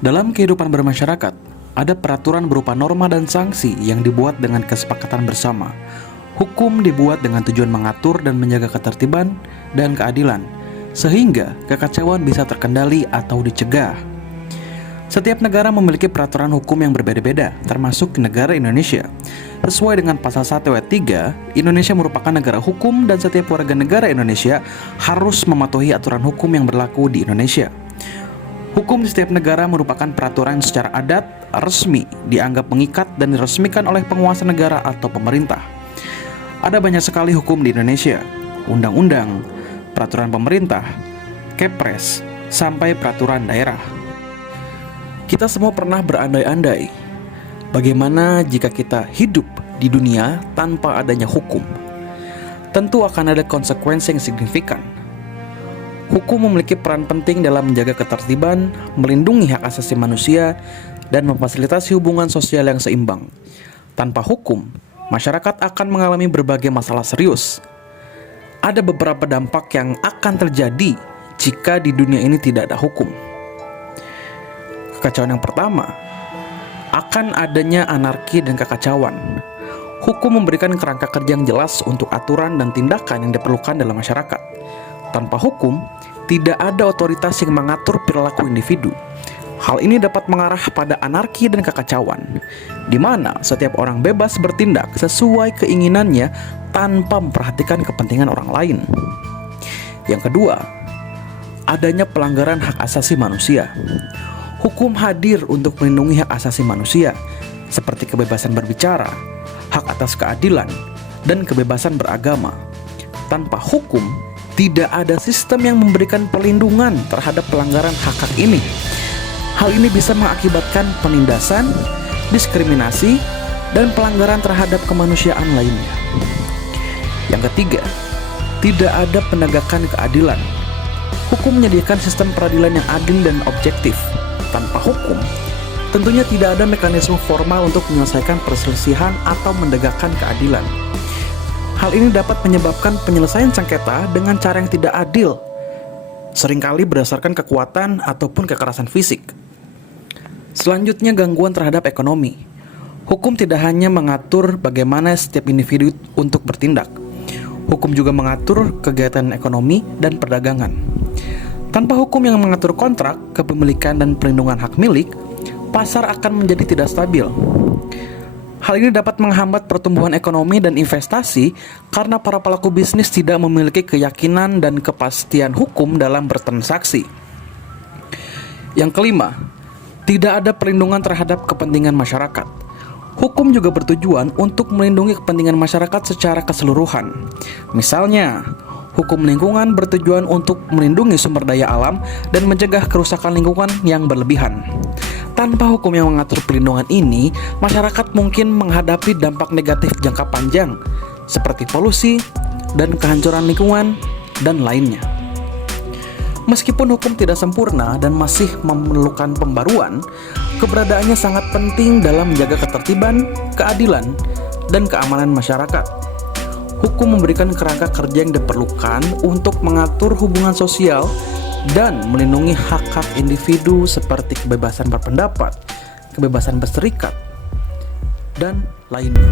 Dalam kehidupan bermasyarakat, ada peraturan berupa norma dan sanksi yang dibuat dengan kesepakatan bersama. Hukum dibuat dengan tujuan mengatur dan menjaga ketertiban dan keadilan, sehingga kekacauan bisa terkendali atau dicegah. Setiap negara memiliki peraturan hukum yang berbeda-beda, termasuk negara Indonesia. Sesuai dengan pasal 1 ayat 3, Indonesia merupakan negara hukum dan setiap warga negara Indonesia harus mematuhi aturan hukum yang berlaku di Indonesia. Hukum di setiap negara merupakan peraturan secara adat, resmi, dianggap mengikat dan diresmikan oleh penguasa negara atau pemerintah. Ada banyak sekali hukum di Indonesia, undang-undang, peraturan pemerintah, kepres, sampai peraturan daerah. Kita semua pernah berandai-andai, bagaimana jika kita hidup di dunia tanpa adanya hukum? Tentu akan ada konsekuensi yang signifikan. Hukum memiliki peran penting dalam menjaga ketertiban, melindungi hak asasi manusia, dan memfasilitasi hubungan sosial yang seimbang. Tanpa hukum, masyarakat akan mengalami berbagai masalah serius. Ada beberapa dampak yang akan terjadi jika di dunia ini tidak ada hukum. Kekacauan yang pertama, akan adanya anarki dan kekacauan. Hukum memberikan kerangka kerja yang jelas untuk aturan dan tindakan yang diperlukan dalam masyarakat. Tanpa hukum, tidak ada otoritas yang mengatur perilaku individu. Hal ini dapat mengarah pada anarki dan kekacauan, di mana setiap orang bebas bertindak sesuai keinginannya tanpa memperhatikan kepentingan orang lain. Yang kedua, adanya pelanggaran hak asasi manusia. Hukum hadir untuk melindungi hak asasi manusia, seperti kebebasan berbicara, hak atas keadilan, dan kebebasan beragama. Tanpa hukum, tidak ada sistem yang memberikan perlindungan terhadap pelanggaran hak-hak ini. Hal ini bisa mengakibatkan penindasan, diskriminasi, dan pelanggaran terhadap kemanusiaan lainnya. Yang ketiga, tidak ada penegakan keadilan. Hukum menyediakan sistem peradilan yang adil dan objektif. Tanpa hukum, tentunya tidak ada mekanisme formal untuk menyelesaikan perselisihan atau menegakkan keadilan. Hal ini dapat menyebabkan penyelesaian sengketa dengan cara yang tidak adil, seringkali berdasarkan kekuatan ataupun kekerasan fisik. Selanjutnya, gangguan terhadap ekonomi. Hukum tidak hanya mengatur bagaimana setiap individu untuk bertindak. Hukum juga mengatur kegiatan ekonomi dan perdagangan. Tanpa hukum yang mengatur kontrak, kepemilikan, dan perlindungan hak milik, pasar akan menjadi tidak stabil. Hal ini dapat menghambat pertumbuhan ekonomi dan investasi karena para pelaku bisnis tidak memiliki keyakinan dan kepastian hukum dalam bertransaksi. Yang kelima, tidak ada perlindungan terhadap kepentingan masyarakat. Hukum juga bertujuan untuk melindungi kepentingan masyarakat secara keseluruhan. Misalnya, hukum lingkungan bertujuan untuk melindungi sumber daya alam dan mencegah kerusakan lingkungan yang berlebihan. Tanpa hukum yang mengatur perlindungan ini, masyarakat mungkin menghadapi dampak negatif jangka panjang, seperti polusi dan kehancuran lingkungan, dan lainnya. Meskipun hukum tidak sempurna dan masih memerlukan pembaruan, keberadaannya sangat penting dalam menjaga ketertiban, keadilan, dan keamanan masyarakat. Hukum memberikan kerangka kerja yang diperlukan untuk mengatur hubungan sosial dan melindungi hak-hak individu seperti kebebasan berpendapat, kebebasan berserikat, dan lainnya.